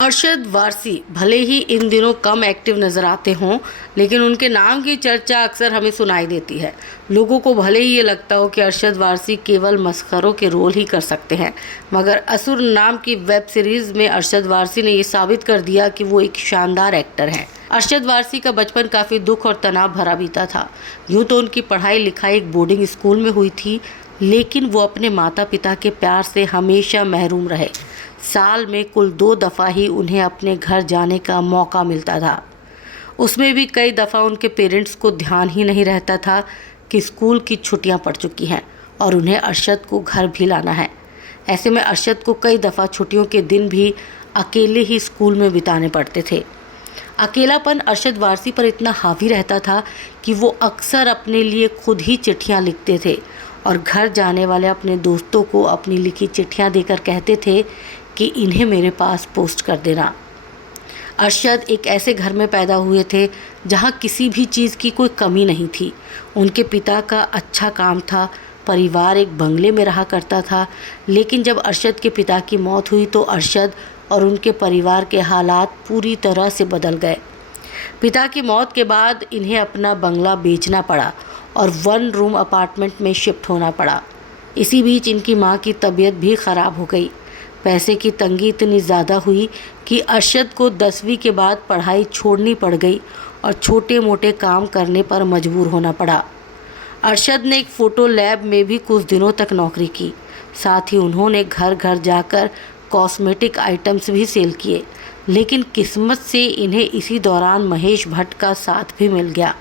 अरशद वारसी भले ही इन दिनों कम एक्टिव नज़र आते हों, लेकिन उनके नाम की चर्चा अक्सर हमें सुनाई देती है। लोगों को भले ही ये लगता हो कि अरशद वारसी केवल मस्खरों के रोल ही कर सकते हैं, मगर असुर नाम की वेब सीरीज़ में अरशद वारसी ने ये साबित कर दिया कि वो एक शानदार एक्टर हैं। अरशद वारसी का बचपन काफ़ी दुख और तनाव भरा बीता था। यूँ तो उनकी पढ़ाई लिखाई एक बोर्डिंग स्कूल में हुई थी, लेकिन वो अपने माता पिता के प्यार से हमेशा महरूम रहे। साल में कुल 2 दफ़ा ही उन्हें अपने घर जाने का मौका मिलता था। उसमें भी कई दफ़ा उनके पेरेंट्स को ध्यान ही नहीं रहता था कि स्कूल की छुट्टियां पड़ चुकी हैं और उन्हें अरशद को घर भी लाना है। ऐसे में अरशद को कई दफ़ा छुट्टियों के दिन भी अकेले ही स्कूल में बिताने पड़ते थे। अकेलापन अरशद वारसी पर इतना हावी रहता था कि वो अक्सर अपने लिए खुद ही चिट्ठियाँ लिखते थे और घर जाने वाले अपने दोस्तों को अपनी लिखी चिट्ठियाँ देकर कहते थे कि इन्हें मेरे पास पोस्ट कर देना। अरशद एक ऐसे घर में पैदा हुए थे जहाँ किसी भी चीज़ की कोई कमी नहीं थी। उनके पिता का अच्छा काम था, परिवार एक बंगले में रहा करता था, लेकिन जब अरशद के पिता की मौत हुई तो अरशद और उनके परिवार के हालात पूरी तरह से बदल गए। पिता की मौत के बाद इन्हें अपना बंगला बेचना पड़ा और 1 रूम अपार्टमेंट में शिफ्ट होना पड़ा। इसी बीच इनकी माँ की तबीयत भी ख़राब हो गई। पैसे की तंगी इतनी ज़्यादा हुई कि अरशद को 10वीं के बाद पढ़ाई छोड़नी पड़ गई और छोटे मोटे काम करने पर मजबूर होना पड़ा। अरशद ने एक फ़ोटो लैब में भी कुछ दिनों तक नौकरी की। साथ ही उन्होंने घर घर जाकर कॉस्मेटिक आइटम्स भी सेल किए, लेकिन किस्मत से इन्हें इसी दौरान महेश भट्ट का साथ भी मिल गया।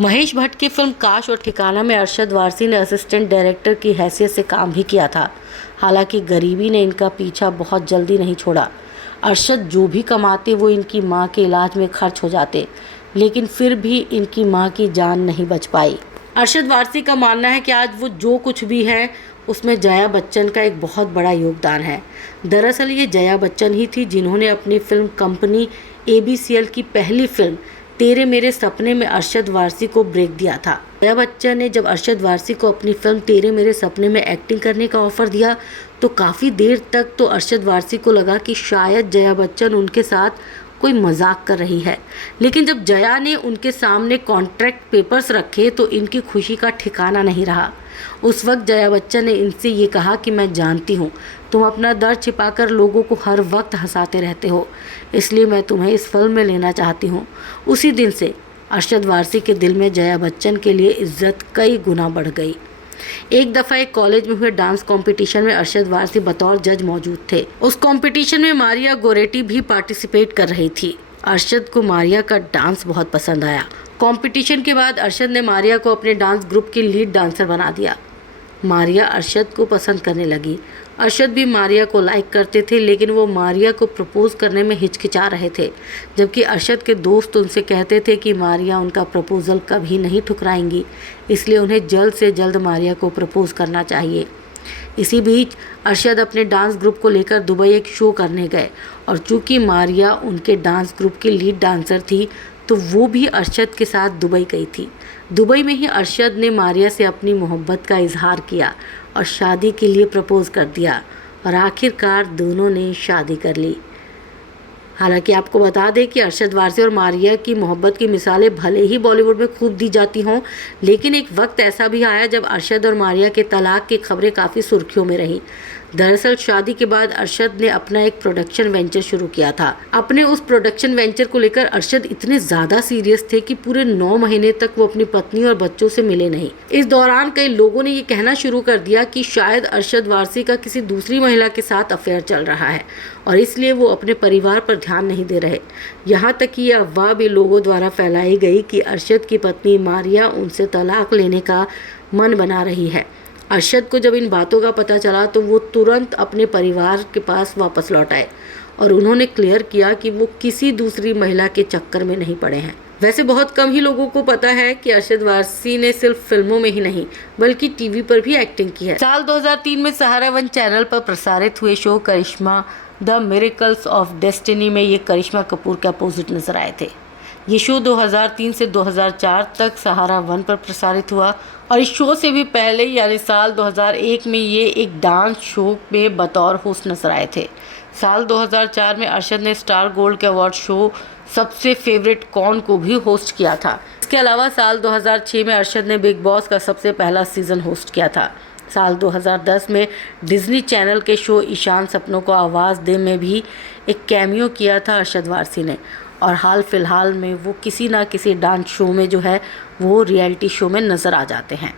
महेश भट्ट की फिल्म काश और ठिकाना में अरशद वारसी ने असिस्टेंट डायरेक्टर की हैसियत से काम भी किया था। हालांकि गरीबी ने इनका पीछा बहुत जल्दी नहीं छोड़ा। अरशद जो भी कमाते वो इनकी मां के इलाज में खर्च हो जाते, लेकिन फिर भी इनकी मां की जान नहीं बच पाई। अरशद वारसी का मानना है कि आज वो जो कुछ भी है उसमें जया बच्चन का एक बहुत बड़ा योगदान है। दरअसल ये जया बच्चन ही थी जिन्होंने अपनी फिल्म कंपनी ABCL की पहली फिल्म तेरे मेरे सपने में अरशद वारसी को ब्रेक दिया था। जया बच्चन ने जब अरशद वारसी को अपनी फिल्म तेरे मेरे सपने में एक्टिंग करने का ऑफ़र दिया तो काफ़ी देर तक तो अरशद वारसी को लगा कि शायद जया बच्चन उनके साथ कोई मजाक कर रही है, लेकिन जब जया ने उनके सामने कॉन्ट्रैक्ट पेपर्स रखे तो इनकी खुशी का ठिकाना नहीं रहा। उस वक्त जया बच्चन ने इनसे ये कहा कि मैं जानती हूँ तुम अपना दर्द छिपाकर लोगों को हर वक्त हंसाते रहते हो, इसलिए मैं तुम्हें इस फिल्म में लेना चाहती हूँ। उसी दिन से अरशद वारसी के दिल में जया बच्चन के लिए इज्जत कई गुना बढ़ गई। एक दफ़ा एक कॉलेज में हुए डांस कंपटीशन में अरशद वारसी बतौर जज मौजूद थे। उस कंपटीशन में मारिया गोरेटी भी पार्टिसिपेट कर रही थी। अरशद को मारिया का डांस बहुत पसंद आया। कंपटीशन के बाद अरशद ने मारिया को अपने डांस ग्रुप की लीड डांसर बना दिया। मारिया अरशद को पसंद करने लगी। अरशद भी मारिया को लाइक करते थे, लेकिन वो मारिया को प्रपोज़ करने में हिचकिचा रहे थे, जबकि अरशद के दोस्त उनसे कहते थे कि मारिया उनका प्रपोज़ल कभी नहीं ठुकराएंगी, इसलिए उन्हें जल्द से जल्द मारिया को प्रपोज़ करना चाहिए। इसी बीच अरशद अपने डांस ग्रुप को लेकर दुबई एक शो करने गए और चूँकि मारिया उनके डांस ग्रुप की लीड डांसर थी तो वो भी अरशद के साथ दुबई गई थी। दुबई में ही अरशद ने मारिया से अपनी मोहब्बत का इजहार किया और शादी के लिए प्रपोज़ कर दिया और आखिरकार दोनों ने शादी कर ली। हालांकि आपको बता दें कि अरशद वारसी और मारिया की मोहब्बत की मिसालें भले ही बॉलीवुड में खूब दी जाती हों, लेकिन एक वक्त ऐसा भी आया जब अरशद और मारिया के तलाक की खबरें काफ़ी सुर्खियों में रहीं। दरअसल शादी के बाद अरशद ने अपना एक प्रोडक्शन वेंचर शुरू किया था। अपने उस प्रोडक्शन वेंचर को लेकर अरशद इतने ज़्यादा सीरियस थे कि पूरे 9 महीने तक वो अपनी पत्नी और बच्चों से मिले नहीं। इस दौरान कई लोगों ने ये कहना शुरू कर दिया कि शायद अरशद वारसी का किसी दूसरी महिला के साथ अफेयर चल रहा है और इसलिए वो अपने परिवार पर ध्यान नहीं दे रहे। यहाँ तक कि ये अफवाह भी लोगों द्वारा फैलाई गई कि अरशद की पत्नी मारिया उनसे तलाक लेने का मन बना रही है। अरशद को जब इन बातों का पता चला तो वो तुरंत अपने परिवार के पास वापस लौट आए और उन्होंने क्लियर किया कि वो किसी दूसरी महिला के चक्कर में नहीं पड़े हैं। वैसे बहुत कम ही लोगों को पता है कि अरशद वारसी ने सिर्फ फिल्मों में ही नहीं बल्कि टीवी पर भी एक्टिंग की है। साल 2003 में सहारा 1 चैनल पर प्रसारित हुए show Karishma the miracles of destiny में ये करिश्मा कपूर के अपोजिट नजर आए थे। ये शो 2003 से 2004 तक सहारा 1 पर प्रसारित हुआ और इस शो से भी पहले यानी साल 2001 में ये एक डांस शो में बतौर होस्ट नजर आए थे। साल 2004 में अरशद ने स्टार गोल्ड के अवार्ड शो सबसे फेवरेट कौन को भी होस्ट किया था। इसके अलावा साल 2006 में अरशद ने बिग बॉस का सबसे पहला सीज़न होस्ट किया था। साल 2010 में डिज्नी चैनल के शो ईशान सपनों को आवाज़ दे में भी एक कैमियो किया था अरशद वारसी ने, और हाल फिलहाल में वो किसी ना किसी डांस शो में जो है वो रियलिटी शो में नज़र आ जाते हैं।